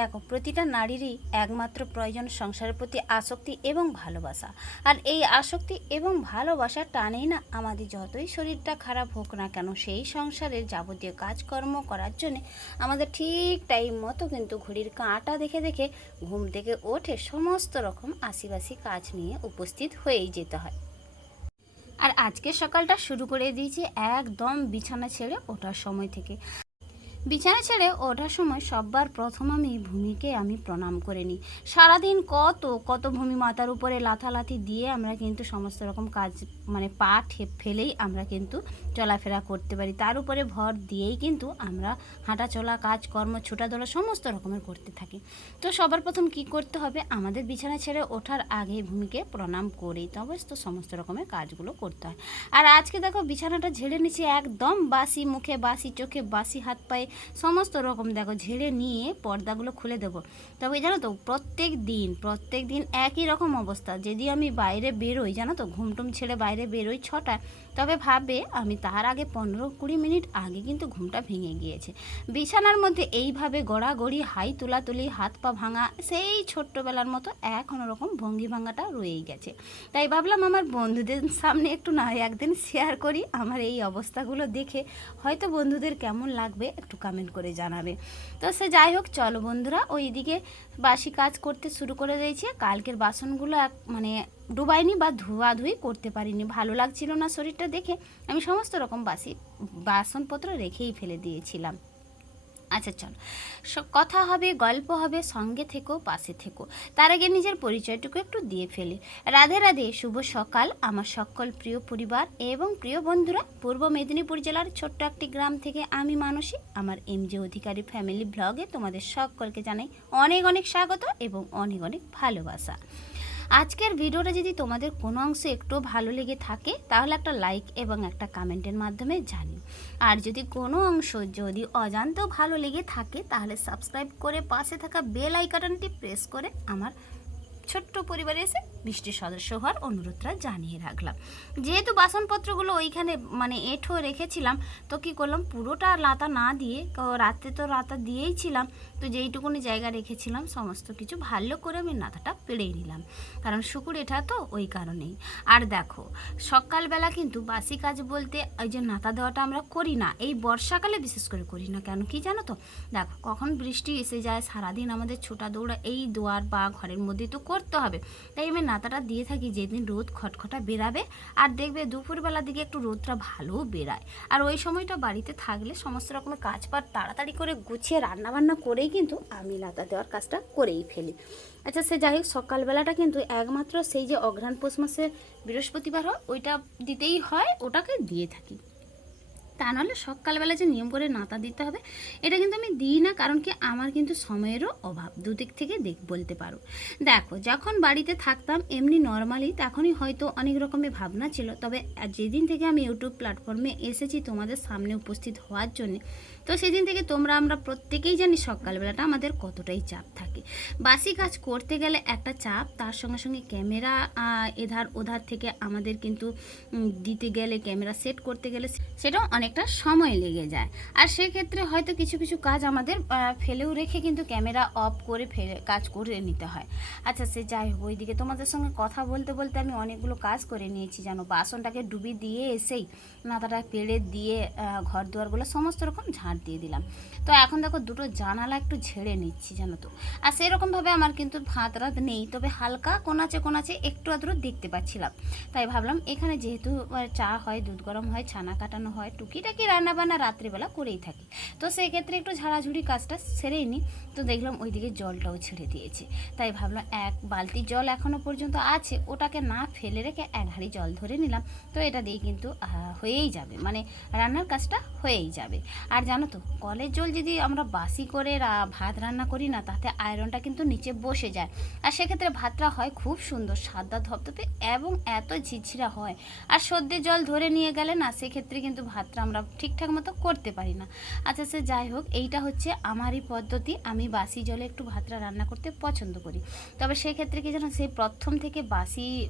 দেখো, প্রতিটা নারীরই একমাত্র প্রয়োজন সংসারের প্রতি আসক্তি এবং ভালোবাসা। আর এই আসক্তি এবং ভালোবাসা টানেই না আমাদের যতই শরীরটা খারাপ হোক না কেন, সেই সংসারের যাবতীয় কাজকর্ম করার জন্য আমাদের ঠিক টাইম মতো কিন্তু ঘড়ির কাঁটা দেখে দেখে ঘুম থেকে ওঠে সমস্ত রকম আশিবাসি কাজ নিয়ে উপস্থিত হয়েই যেতে হয়। আর আজকে সকালটা শুরু করে দিয়েছি একদম বিছানা ছেড়ে ওঠার সময় থেকে। বিছানা ছেড়ে ওঠার সময় সববার প্রথম আমি ভূমিকে আমি প্রণাম করে নিই। সারাদিন কত কত ভূমি মাথার উপরে লাথালাথি দিয়ে আমরা কিন্তু সমস্ত রকম কাজ মানে পা ফেলেই আমরা কিন্তু চলাফেরা করতে পারি। তার উপরে ভর দিয়েই কিন্তু আমরা হাঁটা চলা কাজকর্ম, ছোটাদোলা সমস্ত রকমের করতে থাকি। তো সবার প্রথম কি করতে হবে? আমাদের বিছানা ছেড়ে ওঠার আগে ভূমিকে প্রণাম করেই তবে তো সমস্ত রকমের কাজগুলো করতে হয়। আর আজকে দেখো বিছানাটা ঝেড়ে নিচ্ছি একদম বাসি মুখে, বাসি চোখে, বাসি হাত পায়ে সমস্ত রকম, দেখো ঝেড়ে নিয়ে পর্দাগুলো খুলে দেবো। তবে জানো তো, প্রত্যেক দিন প্রত্যেক দিন একই রকম অবস্থা। যদি আমি বাইরে বেরোই, জানো তো, ঘুমটুম ছেড়ে বাইরে বেরোই ছটায় তবে ভাবে, আমি তার আগে পনেরো কুড়ি মিনিট আগে কিন্তু ঘুমটা ভেঙে গিয়েছে। বিছানার মধ্যে এইভাবে গড়াগড়ি, হাই তোলাতুলি, হাত পা ভাঙা, সেই ছোট্টবেলার মতো এখনও রকম ভঙ্গি ভাঙাটা রয়েই গেছে। তাই ভাবলাম আমার বন্ধুদের সামনে একটু না একদিন শেয়ার করি, আমার এই অবস্থাগুলো দেখে হয়তো বন্ধুদের কেমন লাগবে একটু কমেন্ট করে জানাবে। তো সে যাই হোক, চলো বন্ধুরা, ওইদিকে বাসি কাজ করতে শুরু করে দিয়েছে। কালকের বাসনগুলো এক মানে ডুবাইনি বা ধোয়াধুয়ি করতে পারিনি। ভালো লাগছিল না শরীরটা দেখে। আমি সমস্ত রকম বাসি বাসনপত্র রেখেই ফেলে দিয়েছিলাম। আচ্ছা চলো। কথা হবে, গল্প হবে, সঙ্গে থেকো, পাশে থেকো। তার আগে নিজের পরিচয়টুকু একটু দিয়ে ফেলি। রাধে রাধে, শুভ সকাল। আমার সকল প্রিয় পরিবার এবং প্রিয় বন্ধুরা, পূর্ব মেদিনীপুর জেলার ছোট্ট একটি গ্রাম থেকে আমি মানসী। আমার এমজে অধিকারী ফ্যামিলি ব্লগে তোমাদের সকলকে জানাই অনেক অনেক স্বাগত এবং অনেক অনেক ভালোবাসা। আজকের ভিডিওটা যদি তোমাদের কোনো অংশ একটু ভালো লেগে থাকে, তাহলে একটা লাইক এবং একটা কমেন্টের মাধ্যমে জানিও। আর যদি কোনো অংশ যদি অজান্তেও ভালো লেগে থাকে, তাহলে সাবস্ক্রাইব করে পাশে থাকা বেল আইকনটি প্রেস করে আমার ছোট্ট পরিবারে এসে মিষ্টি সদস্য হওয়ার অনুরোধটা জানিয়ে রাখলাম। যেহেতু বাসনপত্রগুলো ওইখানে মানে এঁঠো রেখেছিলাম, তো কি করলাম, পুরোটা লাতা না দিয়ে, তো রাতে তো রাতা দিয়েই ছিলাম, তো যেইটুকুনি জায়গা রেখেছিলাম, সমস্ত কিছু ভালো করে আমি নাতাটা পেড়েই নিলাম। কারণ শুকুর এটা তো ওই কারণেই। আর দেখো, সকালবেলা কিন্তু বাসি কাজ বলতে ওই যে নাতা দেওয়াটা আমরা করি না, এই বর্ষাকালে বিশেষ করে করি না। কেন কি জানো তো? দেখো, কখন বৃষ্টি এসে যায়, সারাদিন আমাদের ছোটা দৌড়া এই দুয়ার বা ঘরের মধ্যে তো করতে হবে। তাই আমি নাতাটা দিয়ে থাকি যেদিন রোদ খটখটা বেরাবে, আর দেখবে দুপুরবেলার দিকে একটু রোদটা ভালোও বেরায়। আর ওই সময়টা বাড়িতে থাকলে সমস্ত রকমের কাজ পার তাড়াতাড়ি করে গুছিয়ে রান্নাবান্না করেই কিন্তু আমি নাতা দেওয়ার কাজটা করেই ফেলি। আচ্ছা সে যাই হোক, সকালবেলাটা কিন্তু একমাত্র সেই যে অঘ্রাণ পৌষ মাসে বৃহস্পতিবার হয়, ওইটা দিতেই হয়, ওটাকে দিয়ে থাকি। তা নাহলে সকালবেলা যে নিয়ম করে নাতা দিতে হবে, এটা কিন্তু আমি দিই না, কারণ কি আমার কিন্তু সময়েরও অভাব। দুদিক থেকে দেখ, বলতে পারো। দেখো, যখন বাড়িতে থাকতাম, এমনি নর্মালি তখনই হয়তো অনেক রকমের ভাবনা ছিল। তবে যেদিন থেকে আমি ইউটিউব প্ল্যাটফর্মে এসেছি তোমাদের সামনে উপস্থিত হওয়ার জন্য তো সেদিন থেকে তোমরা, আমরা প্রত্যেকেই জানি সকালবেলাটা আমাদের কতটাই চাপ থাকে। বাসি কাজ করতে গেলে একটা চাপ, তার সঙ্গে সঙ্গে ক্যামেরা এধার ওধার থেকে আমাদের কিন্তু দিতে গেলে, ক্যামেরা সেট করতে গেলে সেটাও অনেকটা সময় লেগে যায়। আর সেক্ষেত্রে হয়তো কিছু কিছু কাজ আমাদের ফেলেও রেখে কিন্তু ক্যামেরা অফ করে ফেলে, কাজ করে নিতে হয়। আচ্ছা সে যাই হোক, ওইদিকে তোমাদের সঙ্গে কথা বলতে বলতে আমি অনেকগুলো কাজ করে নিয়েছি, জানো। বাসনটাকে ডুবি দিয়ে এসেই নাতাটা পেড়ে দিয়ে ঘর দুয়ারগুলো সমস্ত রকম ঝাঁট দিয়ে দিলাম। তো এখন দেখো দুটো জানালা একটু ঝেড়ে নিচ্ছি, জানো তো। আর সেরকমভাবে আমার কিন্তু ভাত রাত নেই, তবে হালকা কোনাচে কোনাচে একটু আধটু দেখতে পাচ্ছিলাম। তাই ভাবলাম এখানে যেহেতু চা হয়, দুধ গরম হয়, ছানা কাটানো হয়, টুকিটাকি রান্না বান্না রাত্রিবেলা করেই থাকি। তো সেই ক্ষেত্রে একটু ঝাড়াঝুড়ি কাজটা সেরেই নিই। তো দেখলাম ওইদিকে জলটাও ছেড়ে দিয়েছে। তাই ভাবলাম এক বালতি জল এখনও পর্যন্ত আছে, ওটাকে না ফেলে রেখে এক হাঁড়ি জল ধরে নিলাম। তো এটা দিয়ে কিন্তু হয়েই যাবে। মানে রান্নার কাজটা হয়েই যাবে। আর জানো তো, কলের জল যদি আমরা বাসি করে ভাত রান্না করি না, তাতে আয়রনটা কিন্তু নিচে বসে যায়। আর সেক্ষেত্রে ভাতটা হয় খুব সুন্দর, সাদা ধপধপে এবং এত ঝিরঝিরা হয়। আর সর্ষের জল ধরে নিয়ে গেলে না, সেক্ষেত্রে কিন্তু ভাতটা আমরা ঠিকঠাক মতো করতে পারি না। আচ্ছা সে যাই হোক, এইটা হচ্ছে আমারই পদ্ধতি। আমি বাসি জলে একটু ভাতটা রান্না করতে পছন্দ করি। তবে সেক্ষেত্রে কি জানো, সেই প্রথম থেকে বাসি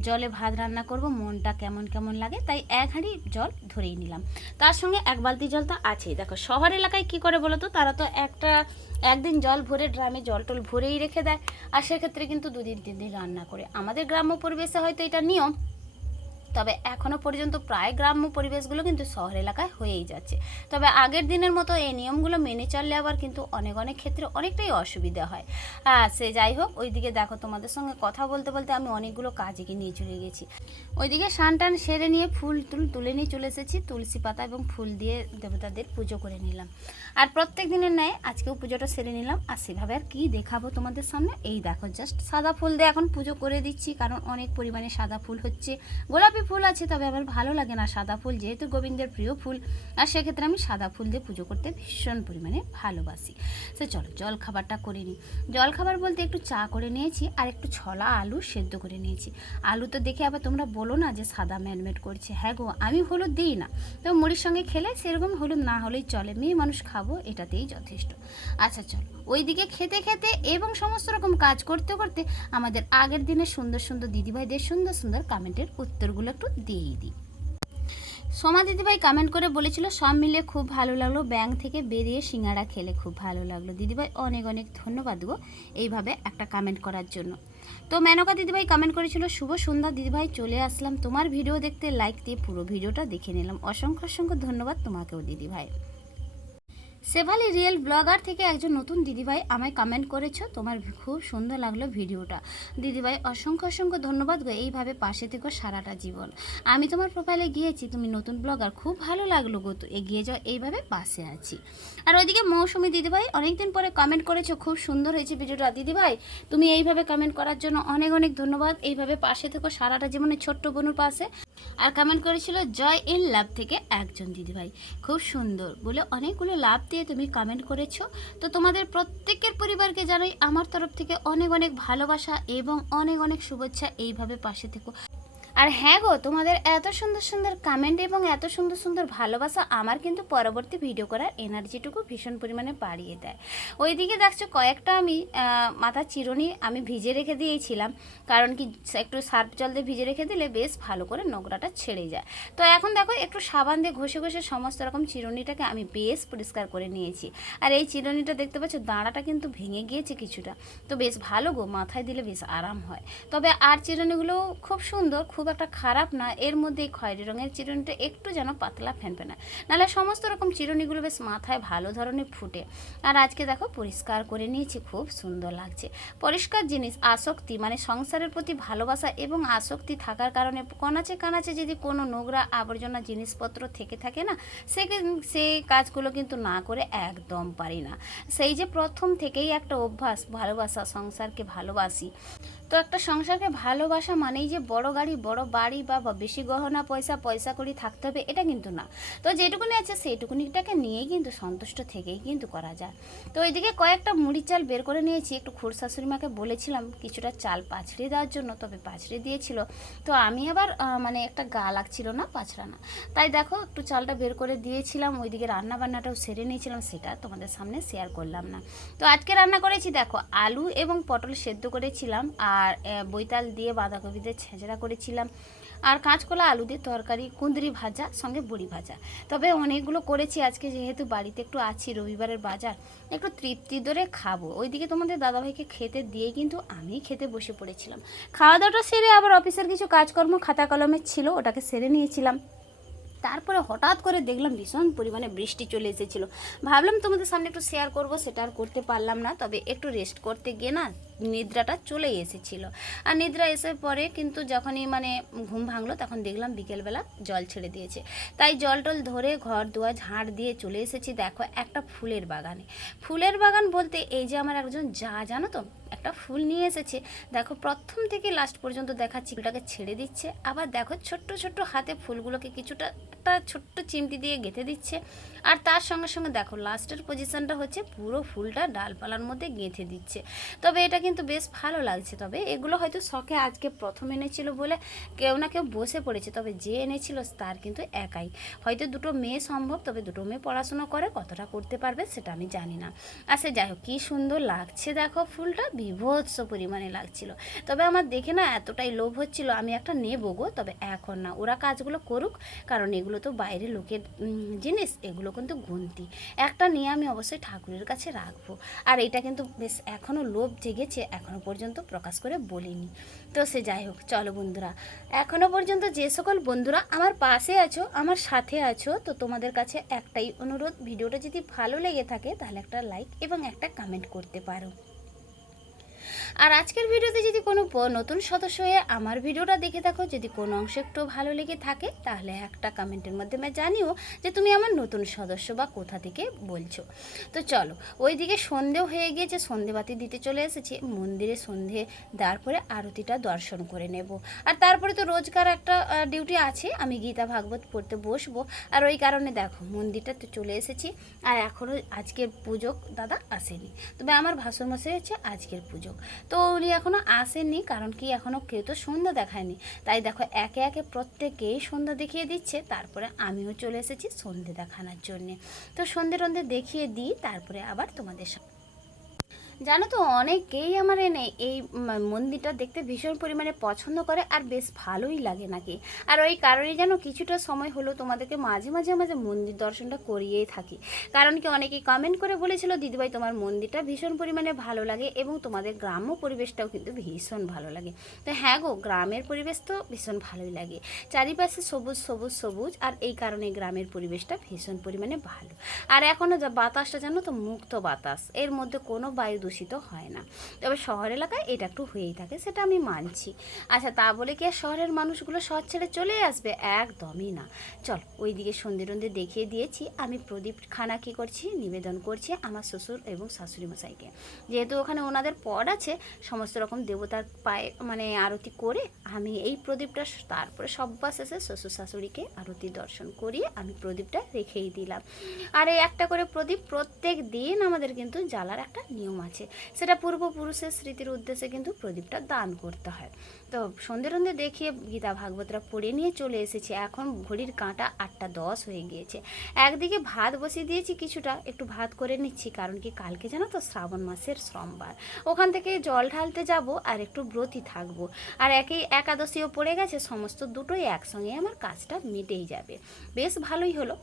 জলে ভাত রান্না করব, মনটা কেমন কেমন লাগে, তাই এক হাঁড়ি জল ধরেই নিলাম। তার সঙ্গে এক বালতি জল তো আছে দেখো, শহর এলাকায় কি করে বলো তো? তারা তো একটা, একদিন জল ভরে ড্রামে জল টল ভরেই রেখে দেয়। আর সেক্ষেত্রে কিন্তু দুদিন, তিন দিন রান্না করে। আমাদের গ্রাম্য পরিবেশে হয়তো এটা নিয়ম তবে এখনও পর্যন্ত প্রায় গ্রাম্য পরিবেশগুলো কিন্তু শহর এলাকায় হয়েই যাচ্ছে। তবে আগের দিনের মতো এই নিয়মগুলো মেনে চললে আবার কিন্তু অনেক অনেক ক্ষেত্রে অনেকটাই অসুবিধা হয়। আর সে যাই হোক, ওইদিকে দেখো তোমাদের সঙ্গে কথা বলতে বলতে আমি অনেকগুলো কাজেকে নিয়ে চলে গেছি। ওইদিকে সান টান সেরে নিয়ে ফুল টুল তুলে নিয়ে চলে এসেছি। তুলসী পাতা এবং ফুল দিয়ে দেবতাদের পুজো করে নিলাম। আর প্রত্যেক দিনের ন্যায় আজকেও পুজোটা সেরে নিলাম। আর সেভাবে আর কী দেখাবো তোমাদের সামনে? এই দেখো জাস্ট সাদা ফুল দিয়ে এখন পুজো করে দিচ্ছি। কারণ অনেক পরিমাণে সাদা ফুল হচ্ছে। গোলাপি ফুল আছে, তবে আমার ভালো লাগে না সাদা ফুল। যেহেতু গোবিন্দের প্রিয় ফুল, আর সেক্ষেত্রে আমি সাদা ফুল দিয়ে পুজো করতে ভীষণ পরিমাণে ভালোবাসি। সে চলো, জল খাবারটা করে নিই। জল খাবার বলতে একটু চা করে নিয়েছি, আর একটু ছলা আলু সেদ্ধ করে নিয়েছি। আলু তো দেখে আবার তোমরা বলো না যে সাদা ম্যানমেড করছে। হ্যাঁ গো, আমি হলুদ দিই না। তো মুড়ির সঙ্গে খেলে সেরকম হলুদ না হলেই চলে। মেয়ে মানুষ খাব, এটাতেই যথেষ্ট। আচ্ছা চলো ওইদিকে খেতে খেতে এবং সমস্ত রকম কাজ করতে করতে আমাদের আগের দিনের সুন্দর সুন্দর দিদিভাইদের সুন্দর সুন্দর কমেন্টের উত্তরগুলো একটু দিয়েই দিই। সোমা দিদিভাই কমেন্ট করে বলেছিল, সব মিলে খুব ভালো লাগল। ব্যাংক থেকে বেরিয়ে সিঙ্গাড়া খেলে খুব ভালো লাগল। দিদিভাই, অনেক অনেক ধন্যবাদ গো এইভাবে একটা কমেন্ট করার জন্য। তো মেনকা দিদিভাই কমেন্ট করেছিল, শুভ সন্ধ্যা দিদিভাই, চলে আসলাম। তোমার ভিডিও দেখতে লাইক দিয়ে পুরো ভিডিওটা দেখে নিলাম। অসংখ্য অসংখ্য ধন্যবাদ তোমাকেও দিদিভাই। সেভালি রিয়েল ব্লগার থেকে একজন নতুন দিদিভাই আমায় কমেন্ট করেছ, তোমার খুব সুন্দর লাগল ভিডিওটা। দিদিভাই, অসংখ্য অসংখ্য ধন্যবাদ গো, এইভাবে পাশে থেকো সারাটা জীবন। আমি তোমার প্রোফাইলে গিয়েছি, তুমি নতুন ব্লগার, খুব ভালো লাগল গো, তো এগিয়ে যাও, এইভাবে পাশে আছি। আর ওইদিকে মৌসুমি দিদিভাই, অনেকদিন পরে কমেন্ট করেছ, খুব সুন্দর হয়েছে ভিডিওটা। দিদিভাই, তুমি এইভাবে কমেন্ট করার জন্য অনেক অনেক ধন্যবাদ, এইভাবে পাশে থেকো সারাটা জীবনের ছোট্ট বোনুর পাশে। আর কমেন্ট করেছিল, জয় ইন লাভ থেকে একজন দিদিভাই। খুব সুন্দর। বলে অনেকগুলো লাভ দিয়ে তুমি কমেন্ট করেছ। তো তোমাদের প্রত্যেকের পরিবারকে জানাই আমার তরফ থেকে অনেক অনেক ভালোবাসা এবং অনেক অনেক শুভেচ্ছা। এইভাবে পাশে থেকো। আর হ্যাঁ গো, তোমাদের এত সুন্দর সুন্দর কমেন্ট এবং এত সুন্দর সুন্দর ভালোবাসা আমার কিন্তু পরবর্তী ভিডিও করার এনার্জিটুকু ভীষণ পরিমাণে বাড়িয়ে দেয়। ওইদিকে দেখছ কয়েকটা আমি মাথার চিরুনি আমি ভিজে রেখে দিয়েছিলাম, কারণ কি একটু সার্ফ জল দিয়ে ভিজে রেখে দিলে বেশ ভালো করে নোংরাটা ছেড়ে যায়। তো এখন দেখো একটু সাবান দিয়ে ঘষে ঘষে সমস্ত রকম চিরুনিটাকে আমি বেশ পরিষ্কার করে নিয়েছি। আর এই চিরুনিটা দেখতে পাচ্ছ দাঁড়াটা কিন্তু ভেঙে গিয়েছে কিছুটা। তো বেশ ভালো গো, মাথায় দিলে বেশ আরাম হয়। তবে আর চিরুনিগুলো খুব সুন্দর, খুব একটা খারাপ না, এর মধ্যে এই খয়েরি রঙের চিরুনিটা একটু যেন পাতলা ফেনবে না। নাহলে সমস্ত রকম চিরুনিগুলো বেশ মাথায় ভালো ধরনের ফুটে। আর আজকে দেখো পরিষ্কার করে নিয়েছি, খুব সুন্দর লাগছে। পরিষ্কার জিনিস, আসক্তি মানে সংসারের প্রতি ভালোবাসা এবং আসক্তি থাকার কারণে কনাচে কানাচে যদি কোনো নোংরা আবর্জনা জিনিসপত্র থেকে থাকে না, সে সেই কাজগুলো কিন্তু না করে একদম পারি না। সেই যে প্রথম থেকেই একটা অভ্যাস, ভালোবাসা, সংসারকে ভালোবাসি। তো একটা সংসারকে ভালোবাসা মানেই যে বড় গাড়ি, বড় বাড়ি বা বা বেশি গহনা, পয়সা পয়সা করি থাকতে হবে, এটা কিন্তু না। তো যেটুকুনি আছে সেইটুকুনিটাকে নিয়েই কিন্তু সন্তুষ্ট থেকেই কিন্তু করা যায়। তো ওইদিকে কয়েকটা মুড়ি চাল বের করে নিয়েছি, একটু খুড় শাশুড়ি মাকে বলেছিলাম কিছুটা চাল পাছড়িয়ে দেওয়ার জন্য, তবে পাছড়িয়ে দিয়েছিল। তো আমি আবার মানে একটা গা লাগছিল না পাছড়া না। তাই দেখো, একটু চালটা বের করে দিয়েছিলাম, ওইদিকে রান্না বান্নাটাও সেরে নিয়েছিলাম, সেটা তোমাদের সামনে শেয়ার করলাম না। তো আজকে রান্না করেছি, দেখো, আলু এবং পটল সেদ্ধ করেছিলাম, আর বৈতাল দিয়ে বাঁধাকপি দিয়ে ছেঁচড়া করেছিলাম। আর কাঁচকলা আলু দিয়ে তরকারি, কুঁদরি ভাজা, সঙ্গে বড়ি ভাজা। তবে অনেকগুলো করেছি আজকে, যেহেতু বাড়িতে একটু আছি, রবিবারের বাজার, একটু তৃপ্তি ধরে খাব। ওইদিকে তোমাদের দাদাভাইকে খেতে দিয়ে কিন্তু আমি খেতে বসে পড়েছিলাম। খাওয়া দাওয়াটা সেরে আবার অফিসের কিছু কাজকর্ম খাতা কলমের ছিল, ওটাকে সেরে নিয়েছিলাম। তারপরে হঠাৎ করে দেখলাম ভীষণ পরিমাণে বৃষ্টি চলে এসেছিল। ভাবলাম তোমাদের সামনে একটু শেয়ার করব, সেটা আর করতে পারলাম না। তবে একটু রেস্ট করতে গিয়ে না নিদ্রাটা চলেই এসেছিল। আর নিদ্রা এসে পরে কিন্তু যখনই মানে ঘুম ভাঙলো তখন দেখলাম বিকেলবেলা জল ছেড়ে দিয়েছে। তাই জল টল ধরে ঘর দুয়ার ঝাড় দিয়ে চলে এসেছি দেখো একটা ফুলের বাগানে। ফুলের বাগান বলতে এই যে আমার একজন যা জানো তো, একটা ফুল নিয়ে এসেছে। দেখো প্রথম থেকে লাস্ট পর্যন্ত দেখাচ্ছি ফুলটাকে ছেড়ে দিচ্ছে। আবার দেখো ছোট্ট ছোট্ট হাতে ফুলগুলোকে কিছুটা একটা ছোট্ট চিমটি দিয়ে গেঁথে দিচ্ছে। আর তার সঙ্গে সঙ্গে দেখো, লাস্টের পজিশনটা হচ্ছে পুরো ফুলটা ডালপালার মধ্যে গেঁথে দিচ্ছে। তবে এটা কিন্তু বেশ ভালো লাগছে। তবে এগুলো হয়তো শখে আজকে প্রথম এনেছিল বলে কেউ না কেউ বসে পড়েছে। তবে যে এনেছিল তার কিন্তু একাই। হয়তো দুটো মেয়ে সম্ভব, তবে দুটো মেয়ে পড়াশোনা করে, কতটা করতে পারবে সেটা আমি জানি না। আর সে যাই হোক, কী সুন্দর লাগছে দেখো ফুলটা, বিভৎস পরিমাণে লাগছিল। তবে আমার দেখে না এতটাই লোভ হচ্ছিল, আমি একটা নেব গো, তবে এখন না। ওরা কাজগুলো করুক, কারণ এগুলো তো বাইরে লোকের জিনিস, এগুলো কিন্তু গুনতি। একটা নিয়ে আমি অবশ্যই ঠাকুরের কাছে রাখব। আর এটা কিন্তু বেশ এখনও লোভ জেগেছে এখনও পর্যন্ত প্রকাশ করে বলিনি। তো সে যাই হোক, চলো বন্ধুরা। এখনও পর্যন্ত যে সকল বন্ধুরা আমার পাশে আছো, আমার সাথে আছো, তো তোমাদের কাছে একটাই অনুরোধ, ভিডিওটা যদি ভালো লেগে থাকে তাহলে একটা লাইক এবং একটা কমেন্ট করতে পারো। আর আজকের ভিডিওতে যদি কোনো নতুন সদস্য হয়ে আমার ভিডিওটা দেখে থাকো, যদি কোনো অংশ একটু ভালো লেগে থাকে, তাহলে একটা কমেন্টের মাধ্যমে জানিও যে তুমি আমার নতুন সদস্য বা কোথা থেকে বলছো। তো চলো, ওইদিকে সন্ধেও হয়ে গিয়েছে, সন্ধেবাতি দিতে চলে এসেছি। মন্দিরে সন্ধে দেওয়ার পরে আরতিটা দর্শন করে নেব। আর তারপরে তো রোজকার একটা ডিউটি আছে, আমি গীতা ভাগবত পড়তে বসবো। আর ওই কারণে দেখো, মন্দিরটা তো চলে এসেছি। আর এখনও আজকের পুজো দাদা আসেনি। তবে আমার ভাসুর মশাই হচ্ছে আজকের পুজো তো উনি এখনও আসেননি, কারণ কি এখনও কেউ তো সন্ধ্যা দেখায়নি। তাই দেখো, একে একে প্রত্যেকেই সন্ধ্যা দেখিয়ে দিচ্ছে, তারপরে আমিও চলে এসেছি সন্ধ্যে দেখানোর জন্যে। তো সন্ধ্যে টন্ধে দেখিয়ে দিই, তারপরে আবার তোমাদের সাথে জানো তো, অনেকেই আমার এনে এই মন্দিরটা দেখতে ভীষণ পরিমাণে পছন্দ করে আর বেশ ভালোই লাগে নাকি। আর ওই কারণে যেন কিছুটা সময় হলো তোমাদেরকে মাঝে মাঝে মাঝে মন্দির দর্শনটা করিয়েই থাকি। কারণ কি অনেকেই কমেন্ট করে বলেছিল, দিদিভাই, তোমার মন্দিরটা ভীষণ পরিমাণে ভালো লাগে এবং তোমাদের গ্রাম্য পরিবেশটাও কিন্তু ভীষণ ভালো লাগে। তো হ্যাঁ গো, গ্রামের পরিবেশ তো ভীষণ ভালোই লাগে। চারিপাশে সবুজ সবুজ সবুজ আর এই কারণে গ্রামের পরিবেশটা ভীষণ পরিমাণে ভালো। আর এখনও যা বাতাসটা জানো তো, মুক্ত বাতাস। এর মধ্যে কোনো বায়ু দূষিত হয় না। তবে শহর এলাকায় এটা একটু হয়েই থাকে, সেটা আমি মানছি। আচ্ছা তা বলে কি আর শহরের মানুষগুলো শহর ছেড়ে চলে আসবে? একদমই না। চল, ওইদিকে সন্ধে টন্ধে দেখিয়ে দিয়েছি। আমি প্রদীপ খানা কী করছি? নিবেদন করছি আমার শ্বশুর এবং শাশুড়ি মশাইকে। যেহেতু ওখানে ওনাদের পড আছে, সমস্ত রকম দেবতার পায়ে মানে আরতি করে আমি এই প্রদীপটা তারপরে সব্বা শেষে শ্বশুর শাশুড়িকে আরতি দর্শন করিয়ে আমি প্রদীপটা রেখেই দিলাম। আর এই একটা করে প্রদীপ প্রত্যেক দিন আমাদের কিন্তু জ্বালার একটা নিয়ম আছে। সেটা পূর্বপুরুষের স্মৃতির উদ্দেশ্যে কিন্তু প্রদীপটা দান করতে হয়। তো সন্ধে সন্ধে দেখিয়ে গীতা ভাগবতরা পড়ে নিয়ে চলে এসেছি। এখন ঘড়ির কাঁটা আটটা দশ হয়ে গিয়েছে। একদিকে ভাত বসিয়ে দিয়েছি কিছুটা, একটু ভাত করে নিচ্ছি, কারণ কি কালকে জানো তো শ্রাবণ মাসের সোমবার। ওখান থেকে জল ঢালতে যাব আর একটু ব্রতী থাকব। আর একই একাদশীও পড়ে গেছে, সমস্ত দুটোই একসঙ্গে আমার কাজটা মিটেই যাবে। বেশ ভালোই হলো।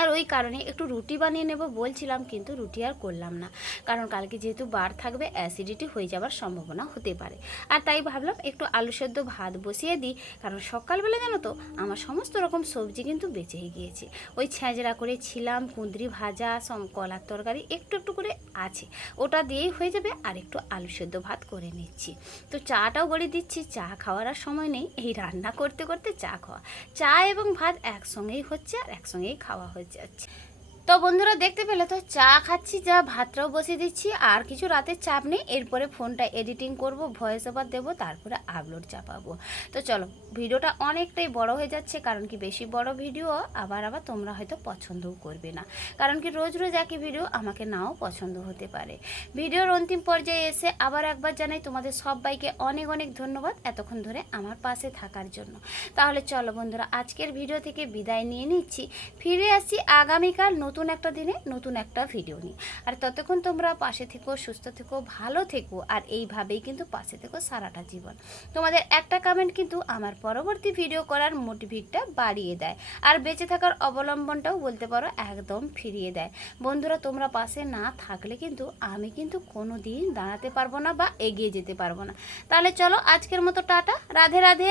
আর ওই কারণে একটু রুটি বানিয়ে নেব বলছিলাম, কিন্তু রুটি আর করলাম না। কারণ কালকে যেহেতু বার থাকবে অ্যাসিডিটি হয়ে যাওয়ার সম্ভাবনা হতে পারে। আর তাই ভাবলাম একটু আলু সেদ্ধ ভাত বসিয়ে দিই, কারণ সকালবেলা জানো তো, আমার সমস্ত রকম সবজি কিন্তু বেঁচেই গিয়েছে। ওই ছেঁচড়া করে ছিলাম, কুঁদরি ভাজা সম কলার তরকারি একটু একটু করে আছে। ওটা দিয়েই হয়ে যাবে, আর একটু আলু সেদ্ধ ভাত করে নিচ্ছি। তো চাটাও গড়ে দিচ্ছি, চা খাওয়ার আর সময় নেই। এই রান্না করতে করতে চা খাওয়া। চা এবং ভাত একসঙ্গেই হচ্ছে, আর একসঙ্গেই খাওয়া হয়ে যাচ্ছে। তো বন্ধুরা দেখতে পেলে তো চা খাচ্ছি, যা ভাতটাও বসিয়ে দিচ্ছি, আর কিছু রাতের চাপ নেই। এরপরে ফোনটা এডিটিং করব ভয়েস ওভার দেবো, তারপরে আপলোড চাপাবো। তো চলো, ভিডিওটা অনেকটাই বড় হয়ে যাচ্ছে, কারণ কি বেশি বড় ভিডিও আবার আবার তোমরা হয়তো পছন্দও করবে না। কারণ কি রোজ রোজ একই ভিডিও আমাকে নাও পছন্দ হতে পারে। ভিডিওর অন্তিম পর্যায়ে এসে আবার একবার জানাই তোমাদের সবাইকে অনেক অনেক ধন্যবাদ এতক্ষণ ধরে আমার পাশে থাকার জন্য। তাহলে চলো বন্ধুরা, আজকের ভিডিও থেকে বিদায় নিয়ে নিচ্ছি। ফিরে আসছি আগামীকাল নতুন একটা দিনে, নতুন একটা ভিডিও নিয়ে। আর ততক্ষণ তোমরা পাশে থেকো, সুস্থ থেকো, ভালো থেকো, আর এইভাবেই কিন্তু পাশে থেকো সারাটা জীবন। তোমাদের একটা কমেন্ট কিন্তু আমার পরবর্তী ভিডিও করার মোটিভেটটা বাড়িয়ে দেয়। আর বেঁচে থাকার অবলম্বনটাও বলতে পারো, একদম ফিরিয়ে দেয়। বন্ধুরা, তোমরা পাশে না থাকলে কিন্তু আমি কিন্তু কোনো দিন দাঁড়াতে পারব না বা এগিয়ে যেতে পারব না। তাহলে চলো আজকের মতো টাটা, রাধে রাধে।